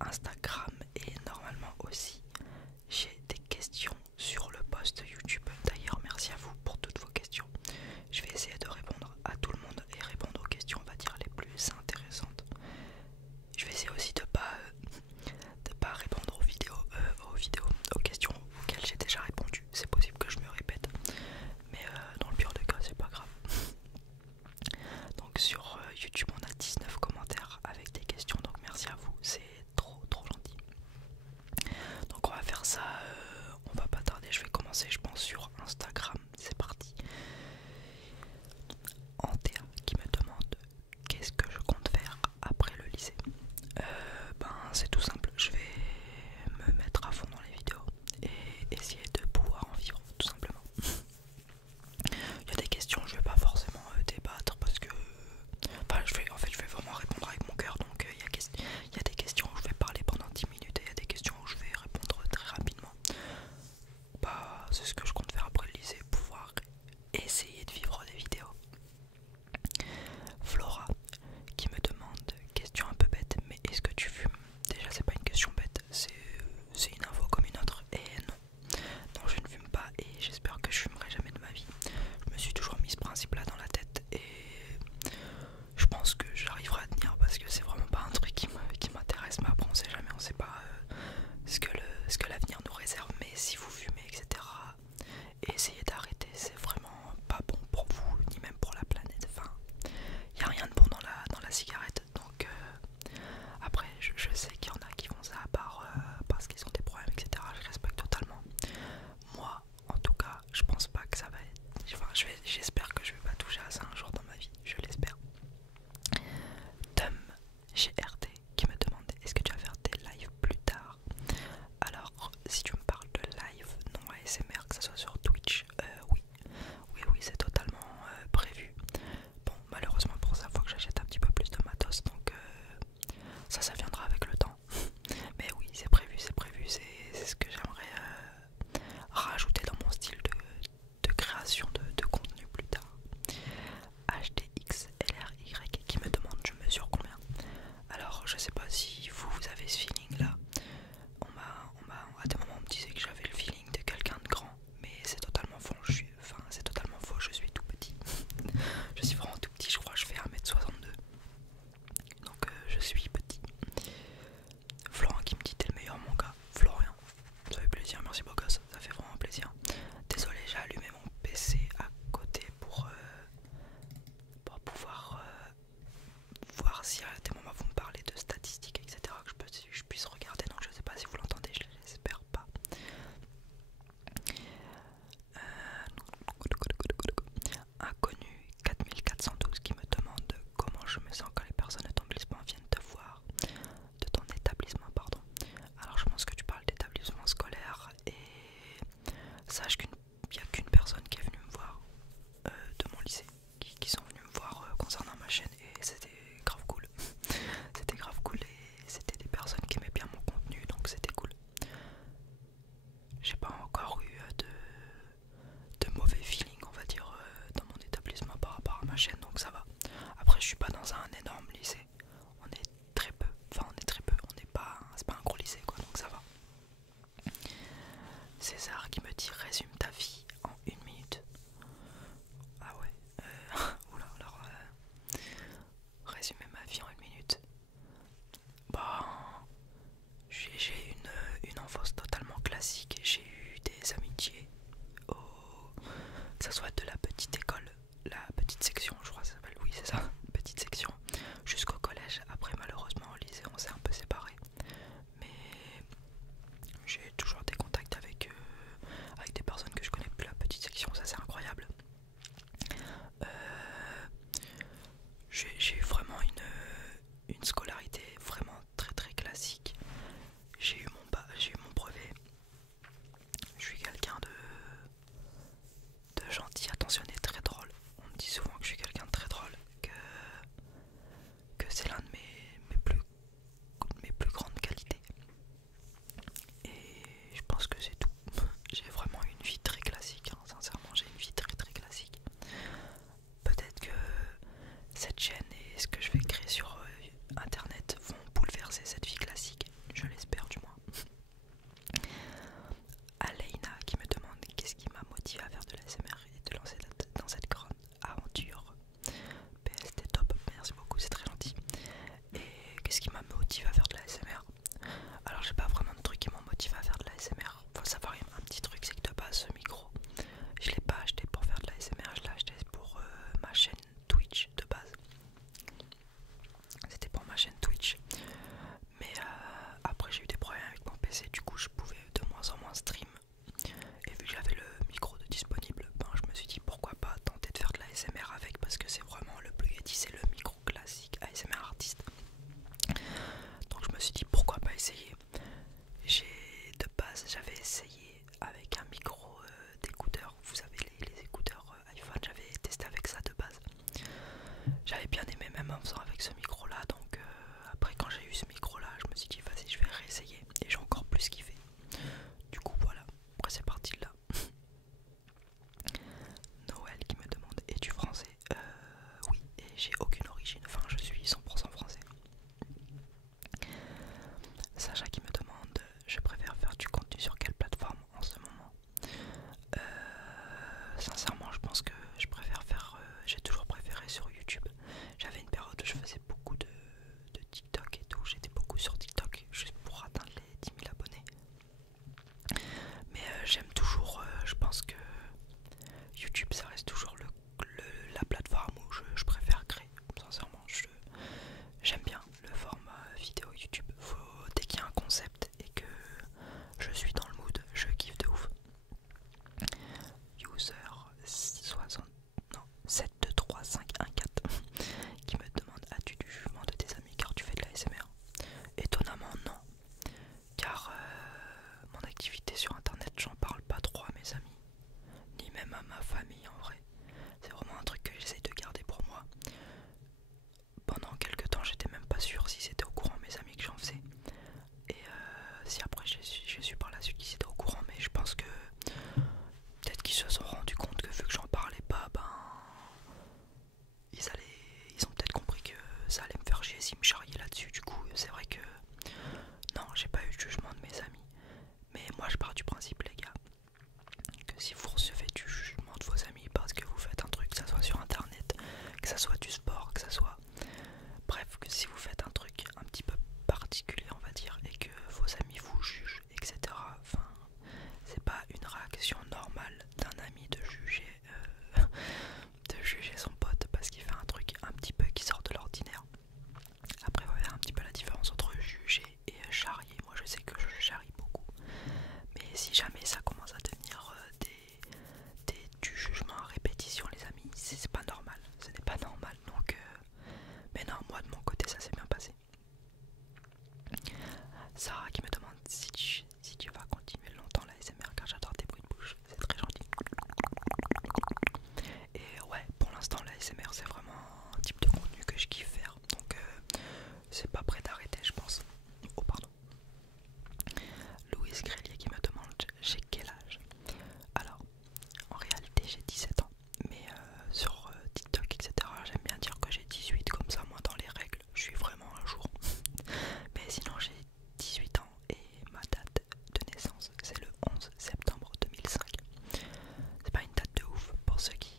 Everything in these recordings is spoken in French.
Instagram et normalement aussi j'ai des questions sur le post YouTube. D'ailleurs, merci à vous pour toutes vos questions. Je vais essayer de répondre à tout le monde et répondre aux questions, on va dire, les plus intéressantes. Je vais essayer aussi de pas répondre aux questions auxquelles j'ai déjà répondu. C'est possible que je me répète, mais dans le pire des cas, c'est pas grave. Donc sur YouTube, on a 19 commentaires avec des questions, donc merci à vous, c'est trop gentil. Sarah qui me demande si tu vas continuer longtemps la SMR car j'adore tes bruits de bouche, c'est très gentil. Et ouais, pour l'instant la SMR c'est vraiment un type de contenu que je kiffe faire, donc c'est pas prêt d'arrêter je pense. Oh pardon. Louise Grélier qui me demande j'ai quel âge. Alors en réalité j'ai 17 ans, mais sur TikTok etc j'aime bien dire que j'ai 18, comme ça moi dans les règles je suis vraiment un jour. Mais sinon j'ai 18 ans et ma date de naissance c'est le 11 septembre 2005. C'est pas une date de ouf pour ceux qui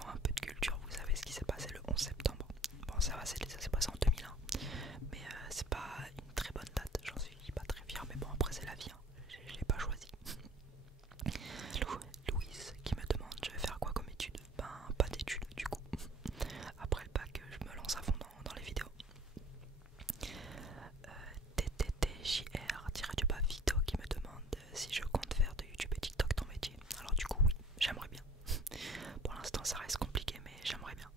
ont un peu de culture, vous savez ce qui s'est passé le 11 septembre. Bon ça va, ça s'est passé en 2001, mais c'est pas une très bonne date, j'en suis pas très fier, mais bon après c'est la vie, hein. Je l'ai pas choisi. Louise qui me demande je vais faire quoi comme étude. Ben pas d'études du coup. Après le bac je me lance à fond dans les vidéos. TTTJR-du-bas Vito qui me demande si je compte faire de YouTube et TikTok ton métier. Alors du coup oui, j'aimerais bien. Pour l'instant ça reste compliqué mais j'aimerais bien.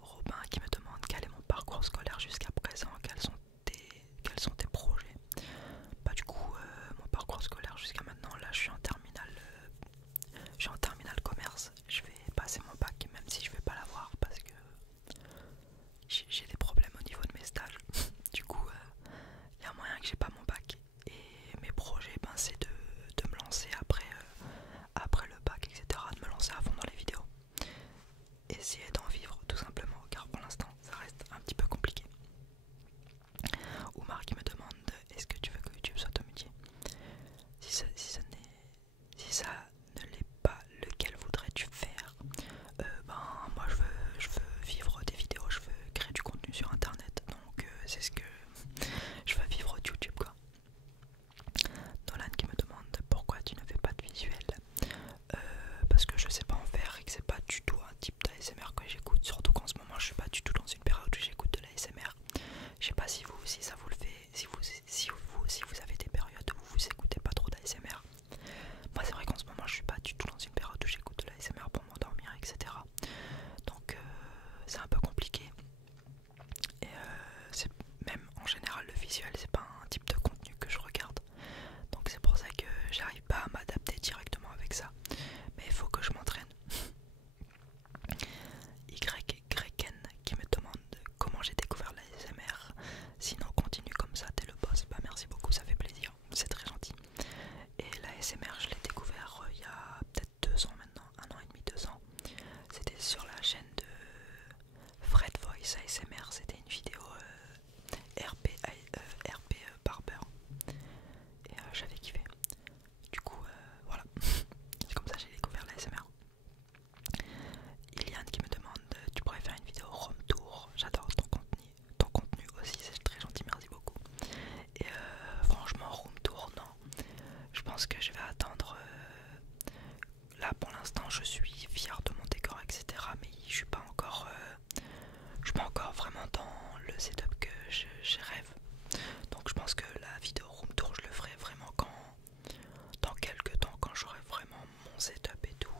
Robin qui me demande quel est mon parcours scolaire jusqu'à présent, quels sont tes projets. Bah du coup mon parcours scolaire jusqu'à maintenant, là je suis en terminale commerce, je vais passer mon bac même si je vais pas l'avoir parce que j'ai des problèmes au niveau de mes stages. Du coup il y a moyen que j'ai pas mon bac, et mes projets ben, c'est de me lancer après le bac etc, de me lancer à fond dans les vidéos, essayer d'en vivre tout simplement car pour l'instant ça reste un petit peu compliqué. Oumar qui me demande est-ce que tu veux que YouTube soit ton métier. Si ça ne l'est pas, lequel voudrais-tu faire? Ben moi je veux vivre des vidéos, je veux créer du contenu sur internet, donc c'est ce que je veux vivre de YouTube quoi. Nolan qui me demande pourquoi tu ne fais pas de visuel. Parce que je sais pas en faire et que c'est pas du tout un type d'ASMR que j'écoute, surtout qu'en ce moment je suis pas du tout dans une période où j'écoute de l'ASMR. Je sais pas si vous aussi ça vous le fait, si vous avez des périodes où vous écoutez pas trop d'ASMR. Moi c'est vrai qu'en ce moment je suis pas du tout dans une période où j'écoute de l'ASMR pour m'endormir etc. Donc c'est un peu compliqué. Et même en général le visuel c'est pas un type de contenu que je regarde. Donc c'est pour ça que j'arrive pas à m'adapter directement avec ça. Mais il faut que je m'entraîne. YGreken qui me demande comment j'ai découvert la SMR. Sinon continue comme ça, t'es le boss. Bah merci beaucoup, ça fait plaisir, c'est très gentil. Et la SMR je l'ai découvert il y a peut-être 2 ans maintenant, 1 an et demi, 2 ans. C'était sur la chaîne de Fred Voice ASMR, c'était une vidéo RP Barber. Et j'avais kiffé. Du coup voilà, c'est comme ça que j'ai découvert la SMR. Iliane qui me demande tu pourrais faire une vidéo room tour. J'adore ton contenu aussi, c'est très gentil, merci beaucoup. Et franchement room tour non, je pense que je vais attendre. Là pour l'instant je suis fier de mon décor etc, mais je suis pas encore vraiment dans le setup que je rêve. Donc je pense que la vidéo room tour je le ferai vraiment dans quelques temps, quand j'aurai vraiment mon setup et tout.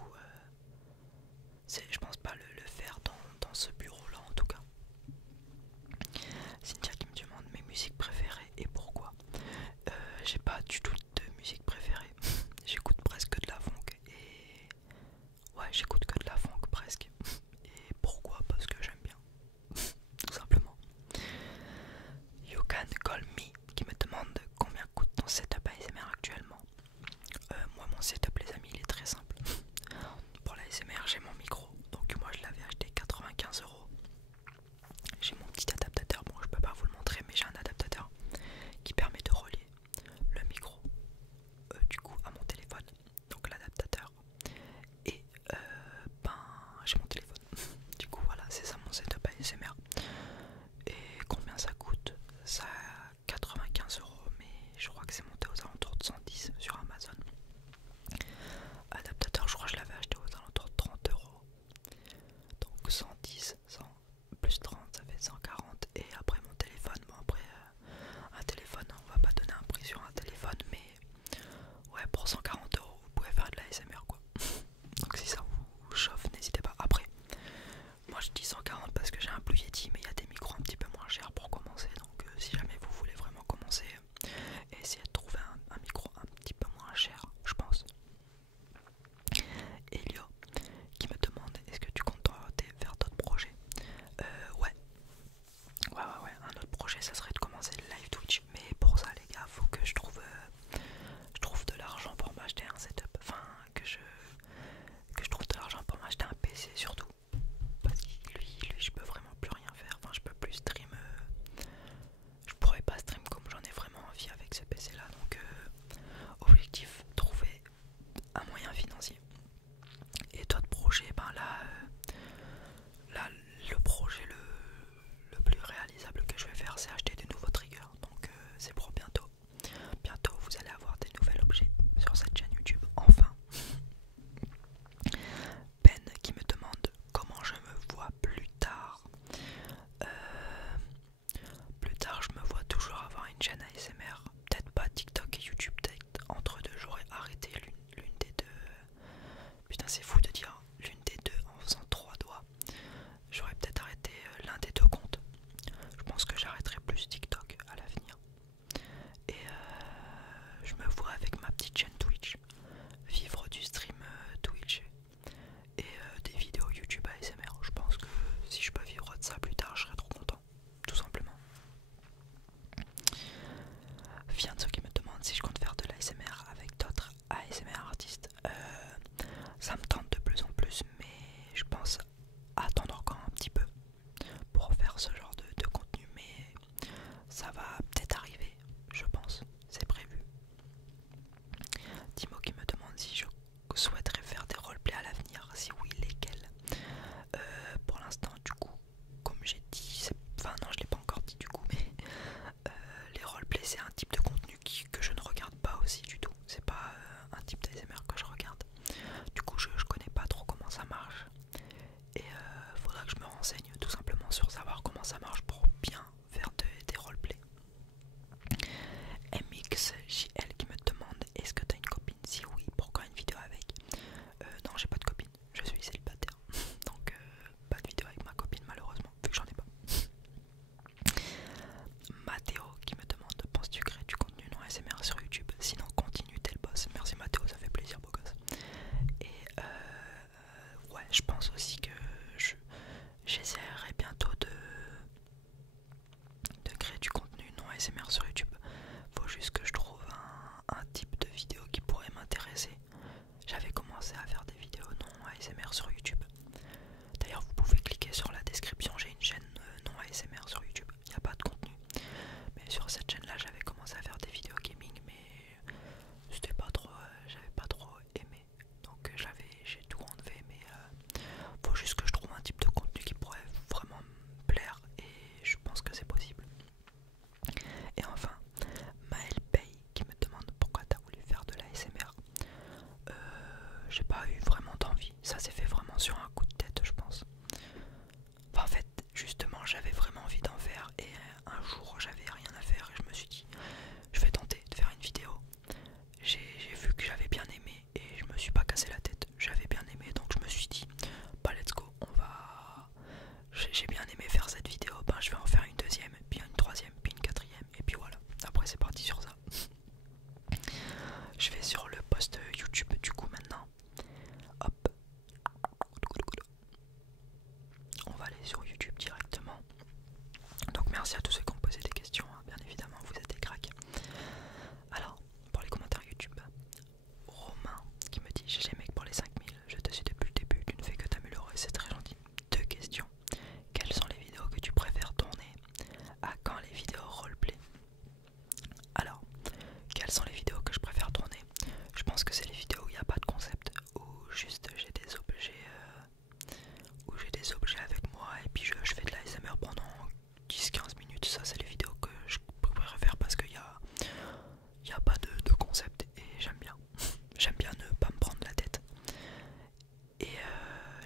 Je pense pas le faire dans ce bureau là en tout cas. Cynthia qui me demande mes musiques préférées et pourquoi. J'ai pas du tout de musique préférée. J'écoute presque de la funk et ouais j'écoute que de la funk presque. Et pourquoi? Parce que j'aime bien. Tout simplement. You Can Call Me qui me demande combien coûte ton setup ASMR actuellement. Moi mon setup les amis il est très simple. Pour la ASMR j'ai mon micro, donc moi je l'avais acheté 95 €. J'ai mon petit adaptateur, bon je peux pas vous le montrer mais j'ai un adaptateur qui permet de relier le micro du coup à mon téléphone, donc l'adaptateur, et ben j'ai mon téléphone. Du coup voilà c'est ça mon setup ASMR. Et combien ça coûte? Ça 80 sur cette chaîne là j'avais commencé à faire des vidéos gaming, mais c'était pas trop, j'avais pas trop aimé, donc j'ai tout enlevé, mais faut juste que je trouve un type de contenu qui pourrait vraiment me plaire, et je pense que c'est possible. Et enfin, Maël Pay qui me demande pourquoi t'as voulu faire de l'ASMR. J'ai pas eu vraiment d'envie, ça s'est fait vraiment sur un coup de tête, je pense. Enfin, en fait, justement, j'avais vraiment envie d'en faire, et un jour j'avais rien à faire et je me suis dit je vais tenter de faire une vidéo. J'ai vu que j'avais bien aimé et je me suis pas cassé la tête, j'avais bien aimé, donc je me suis dit bah let's go, on va, j'ai bien aimé faire cette vidéo, ben je vais en faire une deuxième, puis une troisième, puis une quatrième, et puis voilà, après c'est parti sur ça. Je vais sur le post YouTube du coup maintenant. Hop. On va aller sur YouTube directement. Donc merci à tous ceux qui ont posé des questions, hein. Bien évidemment vous êtes des cracks. Alors, pour les commentaires YouTube, Romain qui me dit GG mec pour les 5000, je te suis depuis le début, tu ne fais que t'améliorer, c'est très gentil. Deux questions. Quelles sont les vidéos que tu préfères tourner? À quand les vidéos roleplay? Alors, quelles sont les vidéos que je préfère tourner? Je pense que c'est les vidéos où il n'y a pas de concept, où juste j'ai des objets avec moi et puis je fais de la l'ASMR pendant 10-15 minutes. Ça c'est les vidéos que je préfère faire parce qu'il y a pas de concept et j'aime bien. J'aime bien ne pas me prendre la tête. Et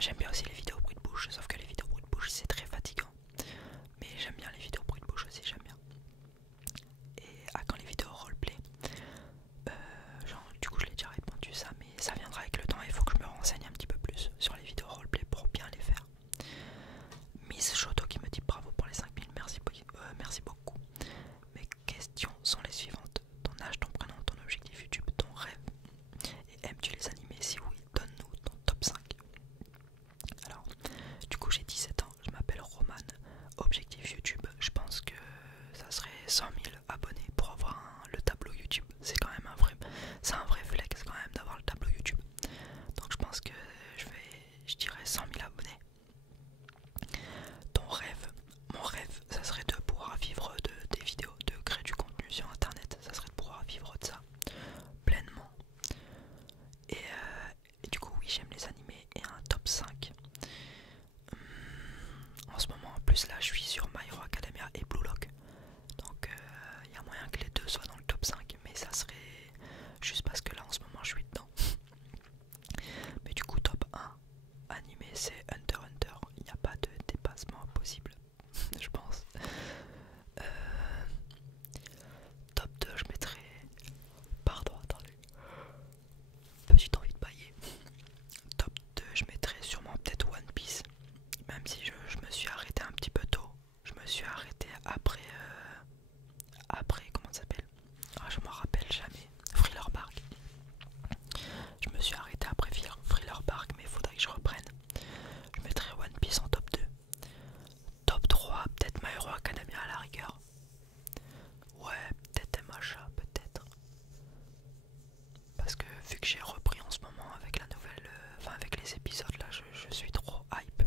j'aime bien aussi les vidéos bruit de bouche, sauf que les vidéos bruit de bouche c'est très fatigant. Mais j'aime bien les vidéos bruit de bouche aussi, j'aime bien. Et quand les vidéos roleplay, genre du coup je l'ai déjà répondu ça, mais ça viendra avec le temps, il faut que je me renseigne un petit peu plus sur les vidéos roleplay pour bien les faire. Miss Shoto qui me dit bravo pour les 5000, merci beaucoup. Mes questions sont les suivantes: ton âge, ton prénom, ton objectif YouTube, ton rêve, et aimes-tu les animés? Si oui, donne-nous ton top 5. Alors, du coup j'ai 17 ans, je m'appelle Roman. Objectif YouTube, je pense que ça serait 100 000 abonnés pour avoir le tableau YouTube. C'est quand même c'est un vrai flex quand même d'avoir le tableau YouTube. Donc je pense que je dirais 100 000 abonnés. Ton rêve, mon rêve, ça serait de pouvoir vivre des vidéos, de créer du contenu sur internet. Ça serait de pouvoir vivre de ça pleinement. Et du coup oui, j'aime les animés. Et un top 5. En ce moment en plus là je suis sur My Hero Academia et Blue Lock, donc il y a moyen que les deux soient dans le top 5, mais ça serait juste parce que là en ce moment je suis dedans. Mais du coup top 1 animé c'est Hunter x Hunter, il n'y a pas de dépassement possible je pense. Top 2 je mettrais, pardon attendez, petite envie de bailler. Top 2 je mettrais sûrement peut-être One Piece, même si je me suis arrêté un petit peu tôt. Je me suis arrêté après comment ça s'appelle, je m'en rappelle jamais, Thriller Bark. Je me suis arrêté après Thriller Bark, mais il faudrait que je reprenne. Je mettrais One Piece en top 2. Top 3, peut-être My Hero Academia à la rigueur. Ouais, peut-être MHA, peut-être. Parce que vu que j'ai repris en ce moment avec la nouvelle, avec les épisodes là, je suis trop hype.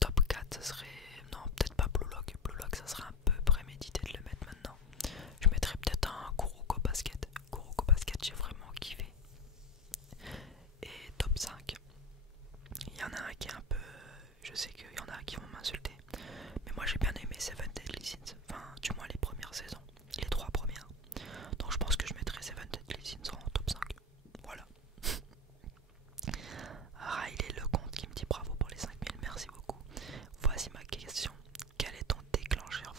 Top 4 ça serait, non peut-être pas Blue Lock. Blue Lock ça serait un peu prémédité de le mettre maintenant. Je mettrais peut-être un Kuroko Basket. Kuroko Basket j'ai vraiment kiffé. Et top 5, il y en a un qui est un peu, je sais qu'il y en a qui vont m'insulter, mais moi j'ai bien aimé Seven Deadly Sins, enfin du moins les premières saisons, les 3 premières. Donc je pense que je mettrai Seven Deadly Sins en top 5. Voilà. Riley Lecomte qui me dit bravo pour les 5000, merci beaucoup. Voici ma question: quel est ton déclencheur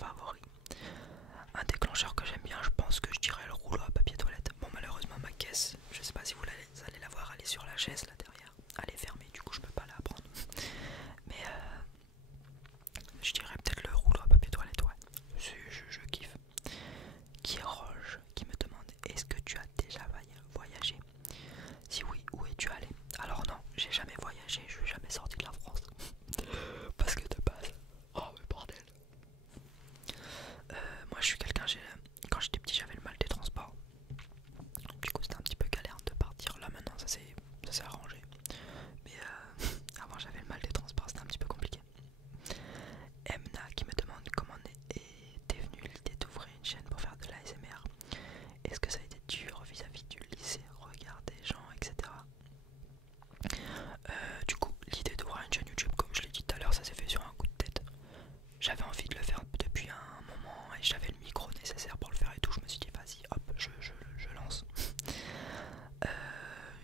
j'avais envie de le faire depuis un moment et j'avais le micro nécessaire pour le faire et tout. Je me suis dit vas-y hop je lance.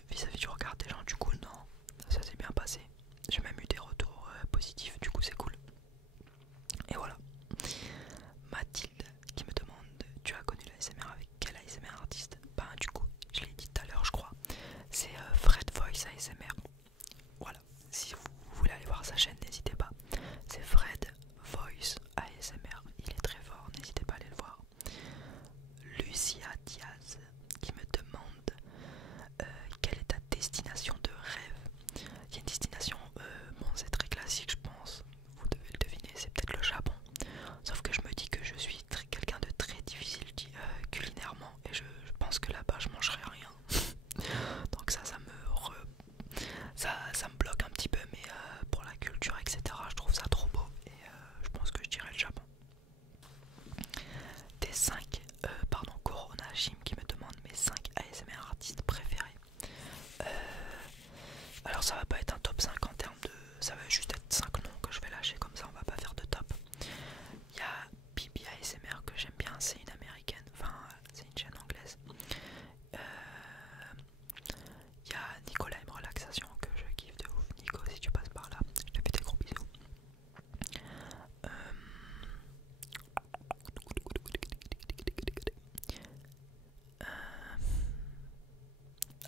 Vis-à-vis du regard des gens, du coup non, ça s'est bien passé. J'ai même eu des retours positifs, du coup c'est cool. Et voilà. Mathilde qui me demande, tu as connu l'ASMR avec quel ASMR artiste? Ben du coup, je l'ai dit tout à l'heure je crois, c'est Fred Voice ASMR. Voilà, si vous voulez aller voir sa chaîne, n'hésitez pas. C'est Fred Voice ASMR, il est très fort, n'hésitez pas à aller le voir. Lucia Diaz qui me demande quelle est ta destination de rêve. Il y a une destination, bon c'est très classique je pense, vous devez le deviner, c'est peut-être le Japon. Sauf que je me dis que je suis quelqu'un de très difficile culinairement et je pense que là-bas je mangerai rien. Donc ça me bloque un petit peu, mais pour la culture etc je trouve ça trop beau et je pense que je dirais le Japon. Des 5, pardon, Corona Jim qui me demande mes 5 ASMR artistes préférés. Alors ça va pas être un top 5 en termes de... ça va juste être 5 noms que je vais lâcher comme ça, on va pas faire de top. Il y a Bibi ASMR que j'aime bien, c'est une américaine, enfin c'est une chaîne anglaise. Il y a Nicolas M Relaxation que je kiffe de ouf. Nico, si tu passes par là, je te fais des gros bisous.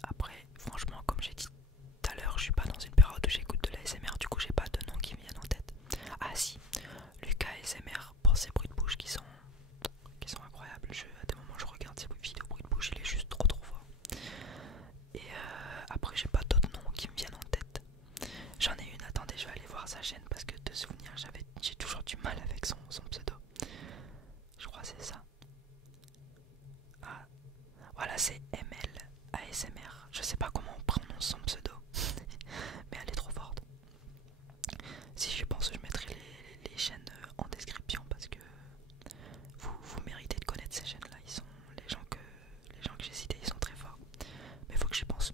Après, franchement, comme j'ai dit tout à l'heure, je suis pas dans une période où j'écoute de la SMR, du coup j'ai pas de noms qui me viennent en tête. Ah si, Lucas SMR pour ses bruits de bouche qui sont incroyables. À des moments je regarde ses vidéos bruits de bouche, il est juste trop fort. Et après j'ai pas d'autres noms qui me viennent en tête. J'en ai une, attendez, je vais aller voir sa chaîne parce que de souvenir j'ai toujours du mal avec son pseudo. Je crois que c'est ça. Ah, voilà, c'est ML ASMR. Je sais pas comment on prononce son pseudo, mais elle est trop forte. Si j'y pense, je mettrai les chaînes en description parce que vous méritez de connaître ces chaînes-là. Ils sont les gens que j'ai cités, ils sont très forts. Mais faut que j'y pense.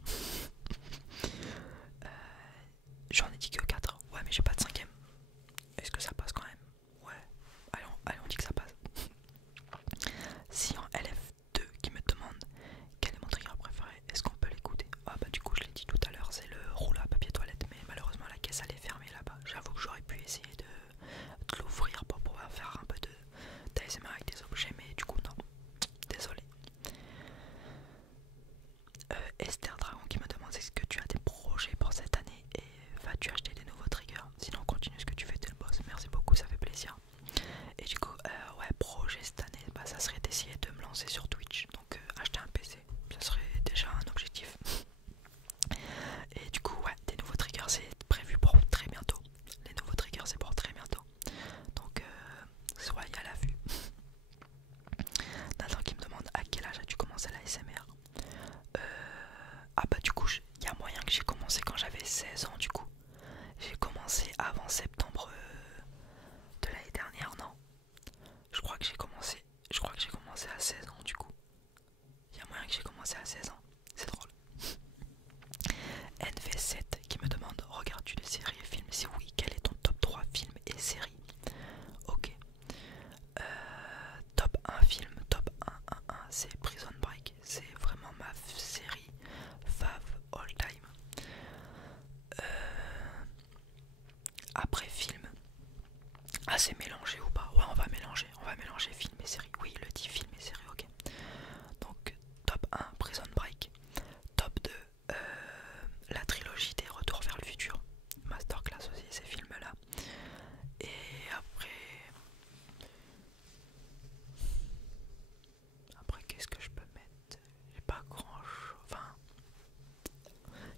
J'en ai dit que 4. Ouais, mais j'ai pas de 5ème. Est-ce que ça passe quand même? Ouais. Allez, on dit que ça passe. Si en LF2 qui me demande quel est mon trigger préféré, est-ce qu'on peut l'écouter? Ah bah du coup je l'ai dit tout à l'heure, c'est le rouleau à papier toilette, mais malheureusement la caisse elle est fermée là-bas. J'avoue que j'aurais pu essayer de l'ouvrir pour pouvoir faire un peu d'ASMR avec des objets, mais du coup non, désolé. Esther Dragon qui me demande est-ce que tu as des projets pour cette année et vas-tu acheter des nouveaux triggers? Sinon continue ce que tu fais, t'es le boss. Merci beaucoup, ça fait plaisir. Et du coup, ouais, projet cette année, bah, ça serait d'essayer de me lancer sur Twitch. Donc acheter un PC, ça serait déjà un objectif. Et du coup, ouais, des nouveaux triggers, c'est prévu pour très bientôt. Les nouveaux triggers, c'est pour très bientôt. Donc, soyez à l'affût. Nathan qui me demande à quel âge as-tu commencé la SMR? Ah bah du coup, il y a moyen que j'ai commencé quand j'avais 16 ans du coup. J'ai commencé avant septembre de l'année dernière, non? Je crois que j'ai commencé à 16 ans du coup. Il y a moyen que j'ai commencé à 16 ans. C'est drôle. NV7 qui me demande regardes-tu des séries et films? Si oui, quel est ton top 3 films et séries? Ok. Top 1 film, top 1, c'est Prison Break. C'est vraiment ma série fav all time. Après film. Ah c'est mélangé ou pas? Ouais, on va mélanger film et série. Oui, le dit film et série, ok. Donc top 1 Prison Break. Top 2 la trilogie des Retours vers le futur. Masterclass aussi ces films là. Et après qu'est-ce que je peux mettre? J'ai pas grand chose. Enfin,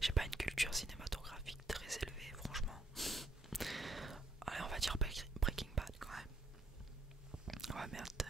j'ai pas une culture cinématographique très élevée franchement. Allez, on va dire Breaking Bad quand même. Ouais merde,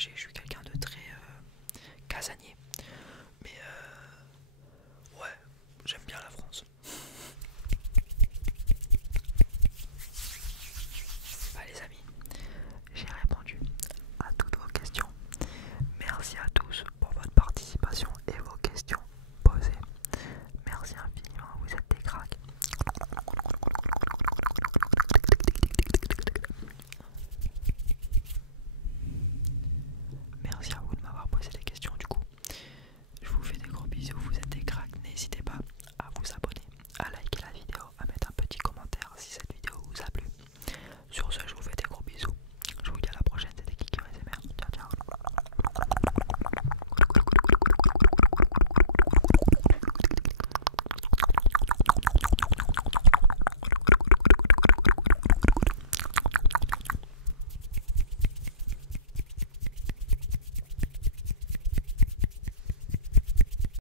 engagé, je suis quelqu'un de très casanier.